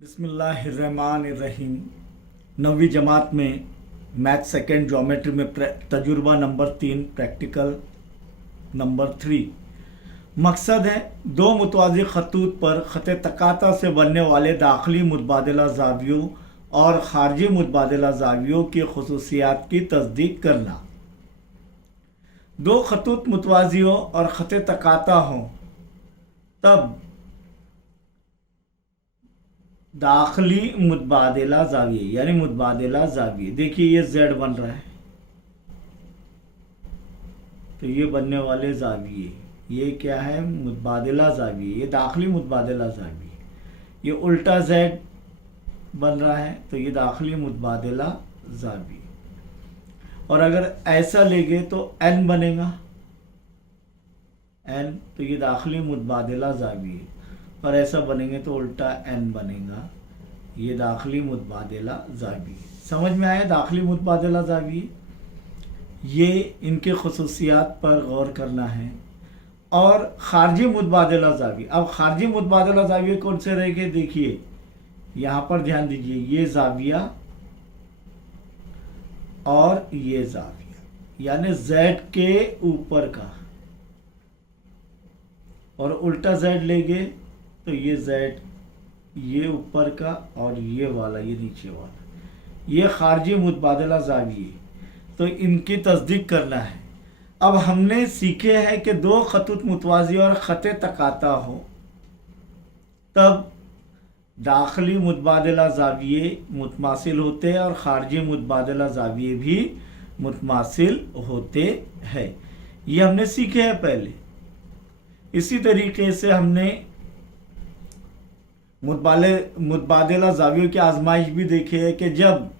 बिस्मिल्लाहिर्रहमानिर्रहीम। 9वीं जमात में math second geometry में तजुर्बा नंबर 3 प्रैक्टिकल नंबर 3। मकसद है दो मुतवाज़ी खतूत पर ख़त तकाता से बनने वाले दाखिली मुतबादला ज़ावियों और ख़ारजी मुतबादला ज़ावियों की खसूसियात की तस्दीक करना। दो खतूत मुतवाज़ी हों और ख़त तकाता हों तब दाखिली मुतबादला ज़ाविये यानी मुतबादला ज़ाविये, देखिए ये Z बन रहा है तो ये बनने वाले ज़ाविये ये क्या है, मुतबादला ज़ाविये, ये दाखिली मुतबादला ज़ाविये। ये उल्टा Z बन रहा है तो ये दाखिली मुतबादला ज़ाविये। और अगर ऐसा लेंगे तो N बनेगा, N तो ये दाखिली मुतबादला ज़ाविये, और ऐसा बनेंगे तो उल्टा N बनेगा, ये दाखिली मुतबादला ज़ाविये। समझ में आया दाखिली मुतबादला ज़ाविये, ये इनके खसूसियात पर गौर करना है। और ख़ारजी मुतबादला ज़ाविये, अब ख़ारजी मुतबादला ज़ाविये कौन से रहेंगे, देखिए यहाँ पर ध्यान दीजिए, ये ज़ाविया और ये ज़ाविया यानी Z के ऊपर का, और उल्टा Z लेंगे तो ये Z ये ऊपर का और ये वाला ये नीचे वाला, ये ख़ारजी मुतबादला ज़ाविये। तो इनकी तस्दीक करना है। अब हमने सीखे हैं कि दो खतूत मुतवाज़ी और ख़त तकाता हो तब दाखिली मुतबादला ज़ाविये मुतमासिल होते हैं और ख़ारजी मुतबादला ज़ाविये भी मुतमासिल होते हैं। ये हमने सीखे हैं पहले। इसी तरीके से हमने मुतबादला ज़ावियों की आजमाइश भी देखी है कि जब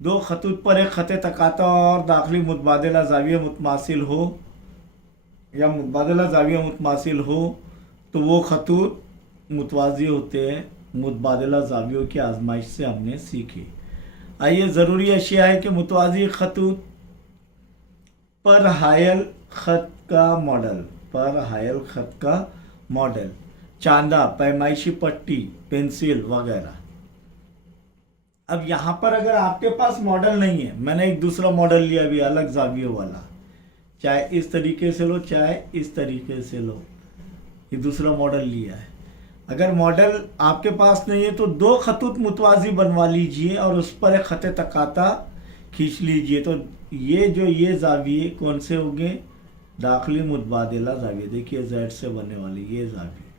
दो खतूत पर एक ख़त तकाता और दाखिली मुतबादला ज़ाविया मुतमासिल हो या मुतबादला ज़ाविया मुतमासिल हो तो वो खतूत मुतवाज़ी होते हैं। मुतबादला ज़ावियों की आजमाइश से हमने सीखे। आइए, ज़रूरी अशिया है कि मुतवाज़ी खतूत पर हायल ख़त का मॉडल, पर हायल ख़त का मॉडल, चांदा, पैमाइशी पट्टी, पेंसिल वगैरह। अब यहाँ पर अगर आपके पास मॉडल नहीं है, मैंने एक दूसरा मॉडल लिया भी अलग ज़ावियों वाला, चाहे इस तरीके से लो चाहे इस तरीके से लो, ये दूसरा मॉडल लिया है। अगर मॉडल आपके पास नहीं है तो दो खतूत मुतवाज़ी बनवा लीजिए और उस पर एक ख़त तकाता खींच लीजिए। तो ये ज़ाविये कौन से होंगे, दाखिली मुतबादला ज़ाविये। देखिए Z से बनने वाले ये ज़ाविये,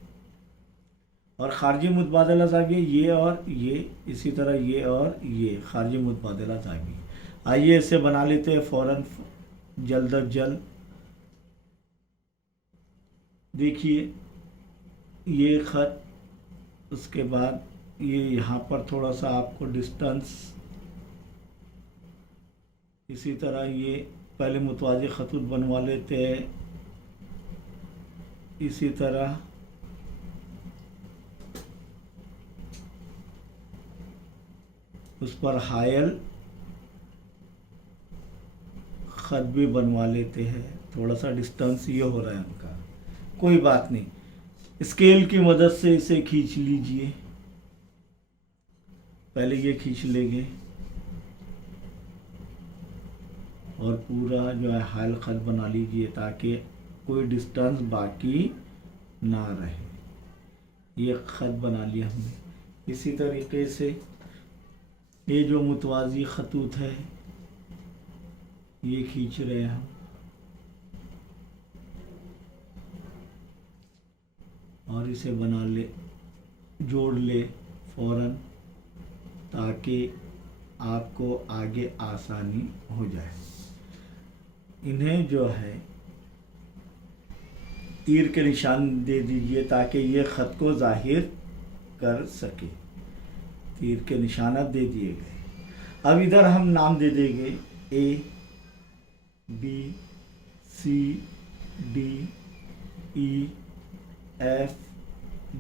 और ख़ारजी मुतबादला ज़ाविये ये और ये, इसी तरह ये और ये ख़ारजी मुतबादला ज़ाविये। आइए इसे बना लेते हैं फ़ौरन, जल्द अज जल्द। देखिए ये ख़त, उसके बाद ये यहाँ पर थोड़ा सा आपको डिस्टेंस, इसी तरह ये पहले मुतवाज़ी खतूत बनवा लेते हैं, इसी तरह उस पर हायल ख़त भी बनवा लेते हैं। थोड़ा सा डिस्टेंस ये हो रहा है उनका, कोई बात नहीं, स्केल की मदद से इसे खींच लीजिए। पहले ये खींच लेंगे और पूरा जो है हायल ख़त बना लीजिए ताकि कोई डिस्टेंस बाकी ना रहे। ये ख़त बना लिया हमने। इसी तरीके से ये जो मुतवाज़ी खतूत है ये खींच रहे हैं हम, और इसे बना ले, जोड़ ले फ़ौरन, ताकि आपको आगे आसानी हो जाए। इन्हें जो है तीर के निशान दे दीजिए ताकि ये ख़त को ज़ाहिर कर सके। तीर के निशानात दे दिए गए। अब इधर हम नाम दे देंगे A B C D E F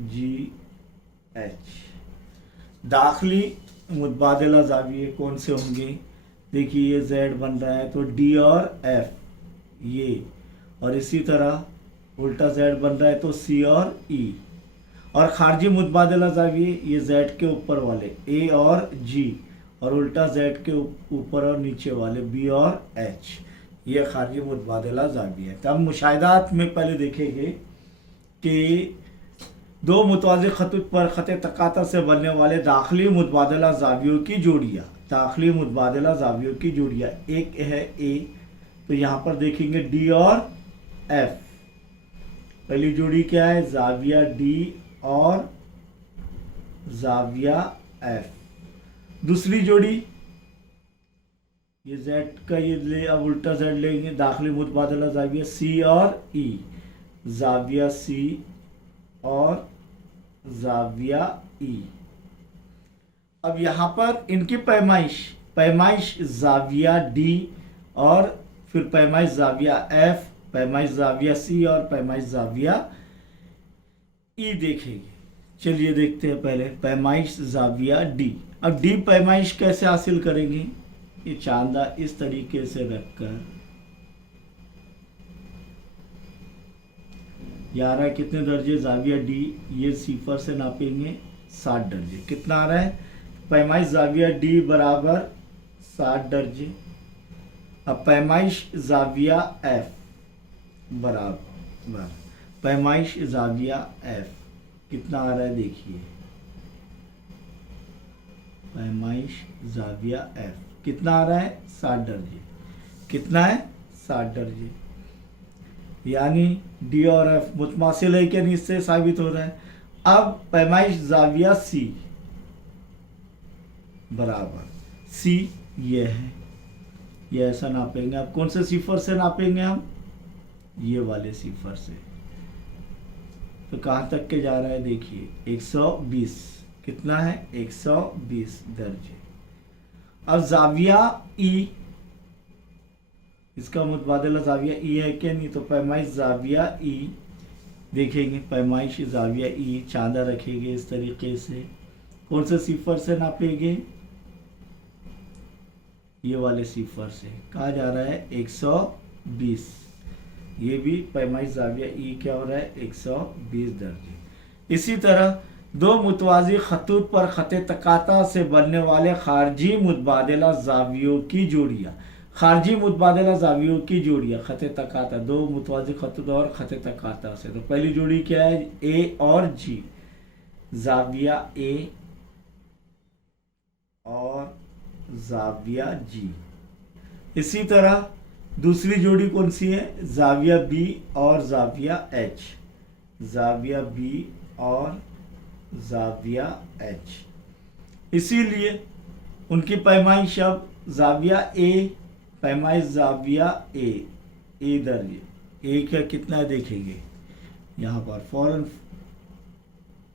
G H। दाखिली मुतबादला ज़ाविये कौन से होंगे, देखिए ये Z बन रहा है तो D और F ये, और इसी तरह उल्टा Z बन रहा है तो C और E, और खारजी मुतबादला ज़ाविये ये जेड के ऊपर वाले ए और जी, और उल्टा जेड के ऊपर और नीचे वाले बी और एच, ये खारजी मुतबादला ज़ाविया है। तब मुशाहिदात में पहले देखेंगे कि दो मुतवाज़िन खतूत पर ख़त तकाता से बनने वाले दाखिली मुतबादला ज़ावियों की जोड़ियाँ, दाखिली मुतबादला ज़ावियों की जोड़ियाँ, एक है ए, तो यहाँ पर देखेंगे डी और एफ। पहली जोड़ी क्या है? ज़ाविया डी और ज़ाविया एफ। दूसरी जोड़ी ये जेड का ये ले, अब उल्टा जेड लेंगे, दाखिली मुतबादला ज़ाविया सी और ई, ज़ाविया सी और ज़ाविया ई। अब यहाँ पर इनकी पैमाइश ज़ाविया डी और फिर पैमाइश ज़ाविया एफ, पैमाइश ज़ाविया सी और पैमाइश ज़ाविया ई देखेंगे। चलिए देखते हैं पहले पैमाइश ज़ाविया डी। अब डी पैमाइश कैसे हासिल करेंगे? ये चांदा इस तरीके से रखकर, यारा कितने दर्जे ज़ाविया डी, ये सिफर से नापेंगे 60 दर्जे। कितना आ रहा है? पैमाइश ज़ाविया डी बराबर 60 दर्जे। अब पैमाइश ज़ाविया एफ बराबर पैमाइश ज़ाविया एफ कितना आ रहा है? देखिए पैमाइश ज़ाविया एफ कितना आ रहा है? 60 दर्जे। कितना है? 60 दर्जे। यानी डी और एफ मुतमासिल है कि नहीं, इससे साबित हो रहा है। अब पैमाइश ज़ाविया सी बराबर सी ये है, ये ऐसा नापेंगे। अब कौन से सिफर से नापेंगे हम? ये वाले सिफर से। तो कहाँ तक के जा रहा है? देखिए 120। कितना है? 120 दर्जे। अब ज़ाविया ई, इसका मुतबादला ज़ाविया ई है क्या नहीं? तो पैमाइश ज़ाविया ई देखेंगे, पैमाइश ज़ाविया ई चांदा रखेंगे इस तरीके से। कौन से सिफर से नापेंगे? ये वाले सिफर से। कहा जा रहा है? 120। ये भी पैमाइश ज़ाविया ई क्या हो रहा है? 120 दर्जे। इसी तरह दो मुतवाज़ी खतूत पर ख़त तकाता से बनने वाले खारजी मुतबादला ज़ावियों की जोड़ियाँ, खारजी मुतबादला ज़ावियों की जोड़ियाँ ख़त तकाता, दो मुतवाज़ी खतूत और ख़त तकाता से। तो पहली जोड़ी क्या है? ए और जी, ज़ाविया ए और ज़ाविया जी। इसी तरह दूसरी जोड़ी कौन सी है? ज़ाविया बी और ज़ाविया एच, ज़ाविया बी और ज़ाविया एच। इसीलिए उनकी पैमाइश अब ज़ाविया ए, पैमाइश ज़ाविया ए, ए दर्जे, ए का कितना है देखेंगे यहाँ पर। फौरन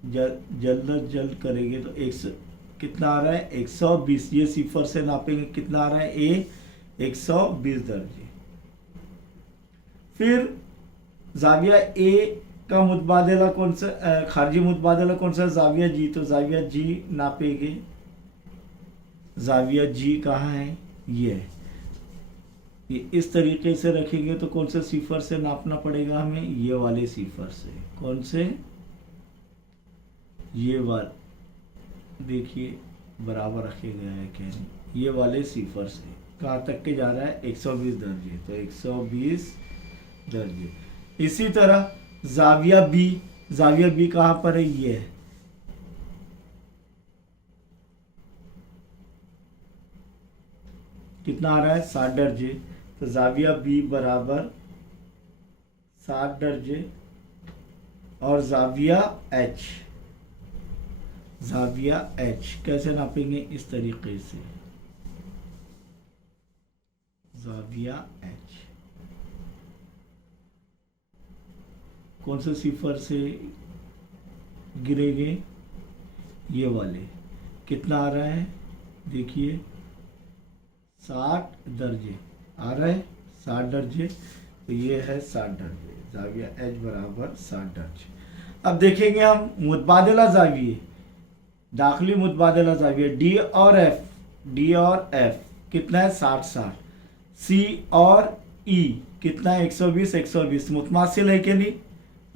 जल्द करेंगे तो कितना आ रहा है? 120। ये सिफर से नापेंगे, कितना आ रहा है? ए 120 दर्जे। फिर ज़ाविया ए का मुतबादला कौन सा, खारजी मुतबादला कौन सा? ज़ाविया जी। तो ज़ाविया जी नापेंगे, ज़ाविया जी कहाँ है? ये इस तरीके से रखेंगे। तो कौन से सिफर से नापना पड़ेगा हमें? ये वाले सिफर से। कौन से? ये वाले देखिए बराबर रखे गए हैं क्या नहीं, ये वाले सिफर से। कहाँ तक के जा रहा है? 120 दर्जे। तो 120 दर्जे। इसी तरह ज़ाविया बी, ज़ाविया बी कहाँ पर है? ये है। कितना आ रहा है? 60 दर्जे। तो ज़ाविया बी बराबर 60 दर्जे। और ज़ाविया एच, ज़ाविया एच कैसे नापेंगे? इस तरीके से, ज़ाविया एच कौन से सिफर से गिरेंगे? ये वाले। कितना आ रहा है? देखिए 60 दर्जे आ रहा है, 60 दर्जे। तो ये है 60 दर्जे, ज़ाविया एच बराबर 60 दर्जे। अब देखेंगे हम मुतबादला ज़ाविये, दाखिली मुतबादला ज़ाविया डी और एफ, डी और एफ कितना है? 60-60। सी और ई कितना है? 120-120। मुतमासिल है कि नहीं?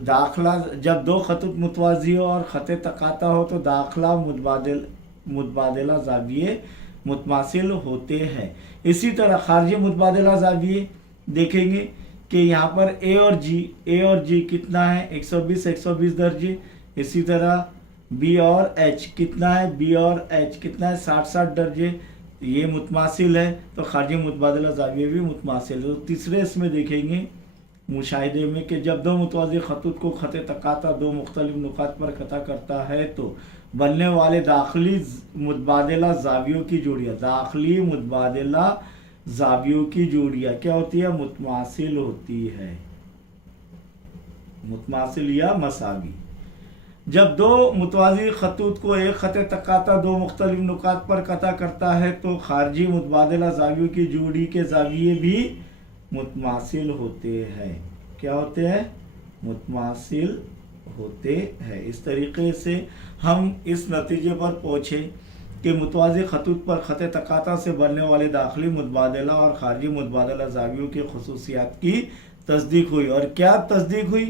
दाखला जब दो खतूत मुतवाज़ी हो और ख़त तकाता हो तो दाखला मुतबादला ज़ाविये मुतमासिल होते हैं। इसी तरह खारजी मुतबादला ज़ाविये देखेंगे कि यहाँ पर ए और जी कितना है 120 दर्जे। इसी तरह बी और एच कितना है, बी और एच कितना है 60 दर्जे, ये मुतमासिल है तो खारजी मुतबादला ज़ाविये भी मुतमासिल है। तो तीसरे इसमें देखेंगे मुशाहिदे में कि जब दो मुतवाज़ी खतूत को ख़त तकाता दो मुख्तलिफ नुकात पर कता करता है तो बनने वाले दाखिली मुतबादला ज़ावियों की जोड़ियाँ, दाखिली मुतबादला ज़ावियों की जोड़ियाँ क्या होती है, मुतमासिल होती है, मुतमासिल या मसावी। जब दो मुतवाज़ी खतूत को एक ख़त तकाता दो मुख्तलिफ नुकात पर कता करता है तो खारजी मुतबादला ज़ावियों की जोड़ी के ज़ाविये भी मुतमासिल होते हैं। क्या होते हैं, मुतमासिल होते हैं। इस तरीके से हम इस नतीजे पर पहुँचे कि मुतवाज़ी खतूत पर ख़त तकाता से बनने वाले दाखिली मुतबादला और खारजी मुतबादला ज़ावियों की खसूसियात की तस्दीक हुई। और क्या तस्दीक हुई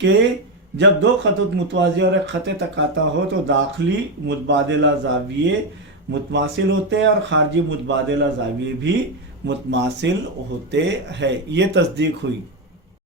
कि जब दो खतूत मुतवाज़ी और एक ख़त तकाता हो तो दाखिली मुतबादला ज़ाविये मुतमासिल होते हैं और खारजी मुतबादला ज़ाविये भी मुतमासिल होते हैं, ये तस्दीक हुई।